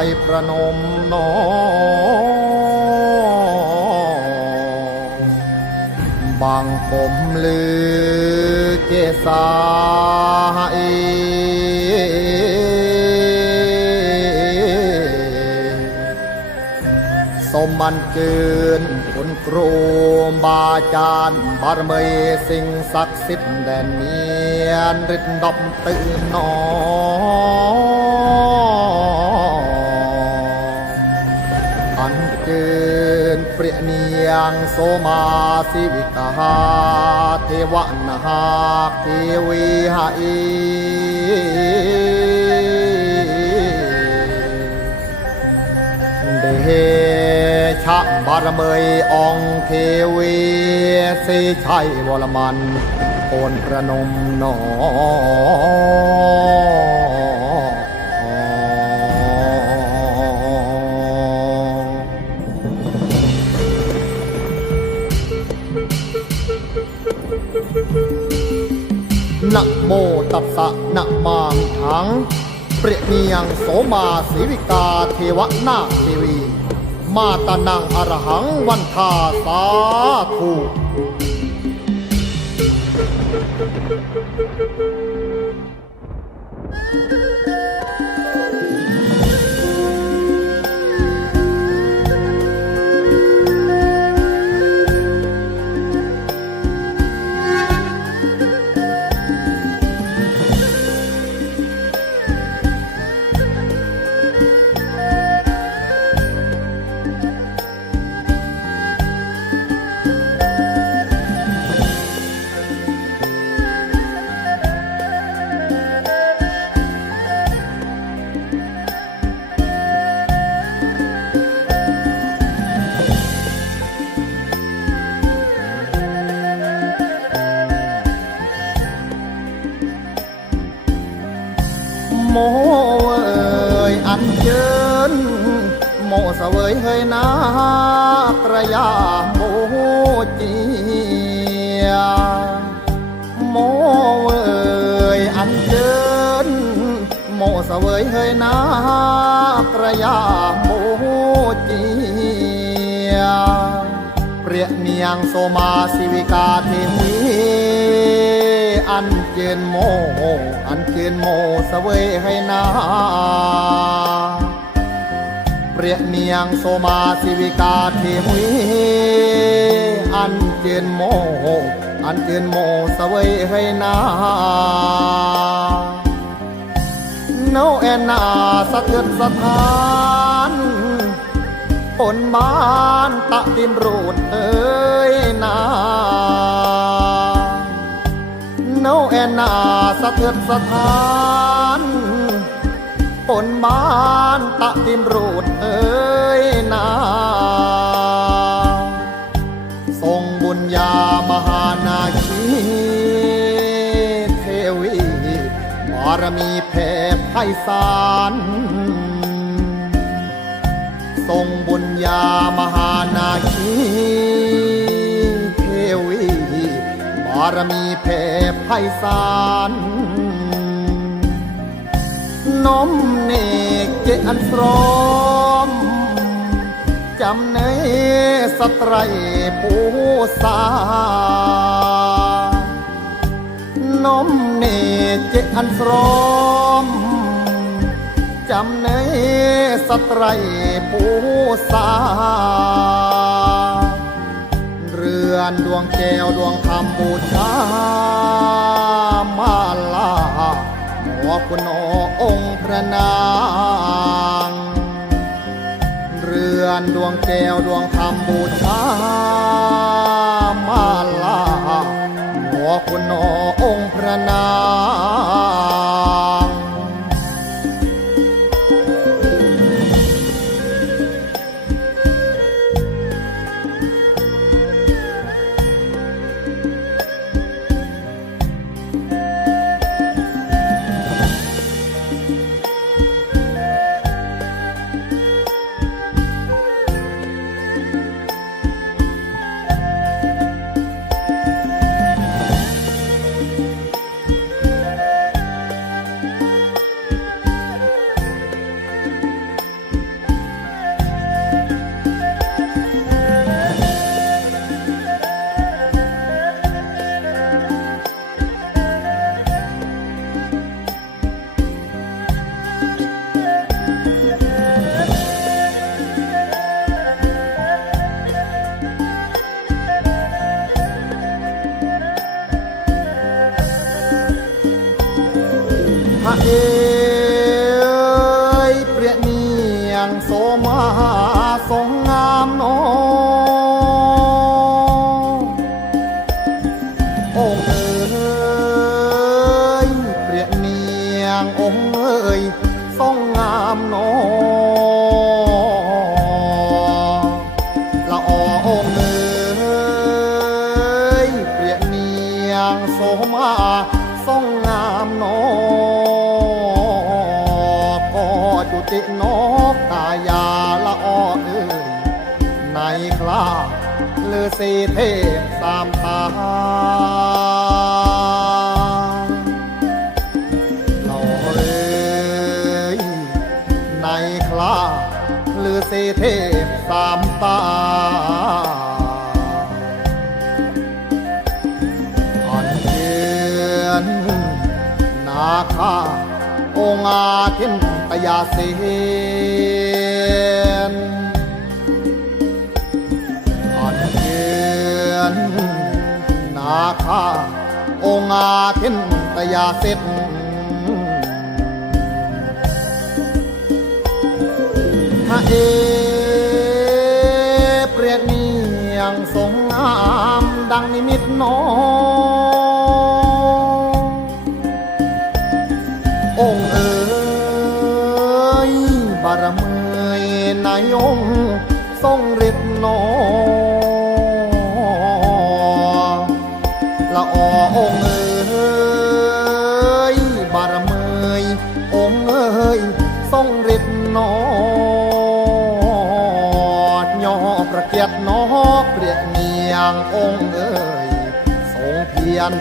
ธุขยมลึกได้ประนมนอบางผมลือเกษาเอสมมันเกินคุณครูบาจารย์บารมีสิ่งศักดิ์สิทธิ์แดนเมียนฤทธิ์ดบตื่นนออั งโสมาสิวิกาเทวนาหากเทวีหาอีเดชะบารเมยองเทวีสีชัยวรมันโอนประนมนอ ตัสสะนะมังถัง เปรียเนียงโสมาสีวิกาเทวนาเทวี มาตานังอรหังวันทาสาธุ មោអើយអញ្ជើញមោសវ័យហើយណាប្រយាមោជាមោអើយអញ្ជើញមោសវ័យហើយណាប្រយាមោជាព្រះនាងសូមាសិវិកាទេវី ยนเจียนโมาสิวิกาเทวีอันเจนโม อันเจนโมเสวยให้นาเปรียเนียงโสมาสิวิกาเทวีอันเจนโม อันเจนโมเสวยให้นาโนแอนนาสะเทือนสถานผลบานตะติมรูดเอ้ย สะเทือนสถานผลบานตะติมรูดเอ้ยนาทรงบุญญามหานาคีเทวีบารมีแผ่ไพศาลทรงบุญญามหานาคีเทวีบารมีแผ่ไพศาล มเนกเจอันพร้อม จำเนสตรผู้สาน้อมเนกเจอันพร้อม จำเนสตรผู้สาเรือนดวงแก้วดวงธรรมบูชามา ลาหัวคุณอองค์พระนาง เรือนดวงแก้วดวงธรรมบูชามาลาหัวคุณอองค์พระนาง งโสมาสรง เทพสามตาเราเอ้ยในคลาหรือเสเทพสามตาอันเยือนนาคาองอาทินตยาเสาคาองค์อาทินตยาเสร็จพระเอเปรียบเนียงทรงงามดังนิมิตน้ององเอ๋ยบารมีในองทรงฤทธิ์หนอล ระเกียรตินอเปรียเนียงองค์เอ๋ยทรงเพียร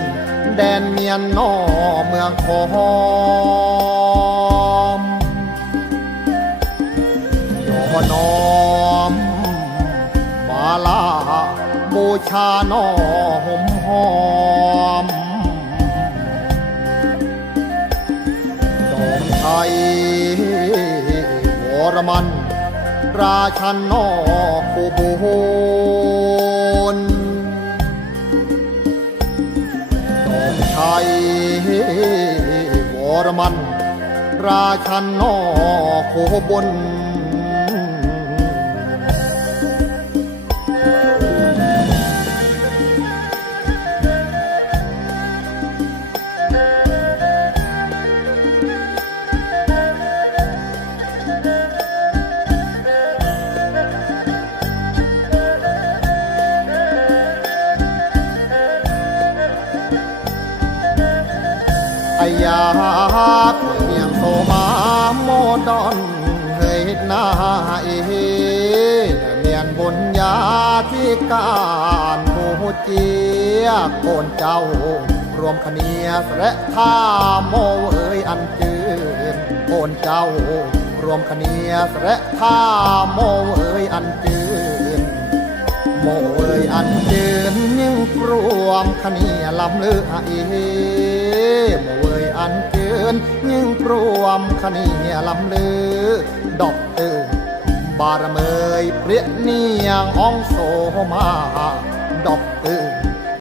แดนเมียนนอเมืองทองยอน้อม มาลาบูชาหนอหอมหอมจอมชัยวรมัน ราชันนอคูบูนจอมชัยวรมัน ราชันนอกโคบน ยาเมียงโซมาโมดอนเฮยนาเอเมียนบนยาที่การโมเจียโกนเจ้ารวมคเนียสและท่าโมเอ่ยอันจืนโกนเจ้ารวมคเนียสและท่าโมเอ่ยอันจืน โมเอ่ยอันเดินยิ่งรวมขณีลำเลือเอโมเอ่ยอันเกินยิ่งรวมขณีลำเลือดอกเตอร์บารเมยเปรียเนียงอองโสมาดอกเตอร์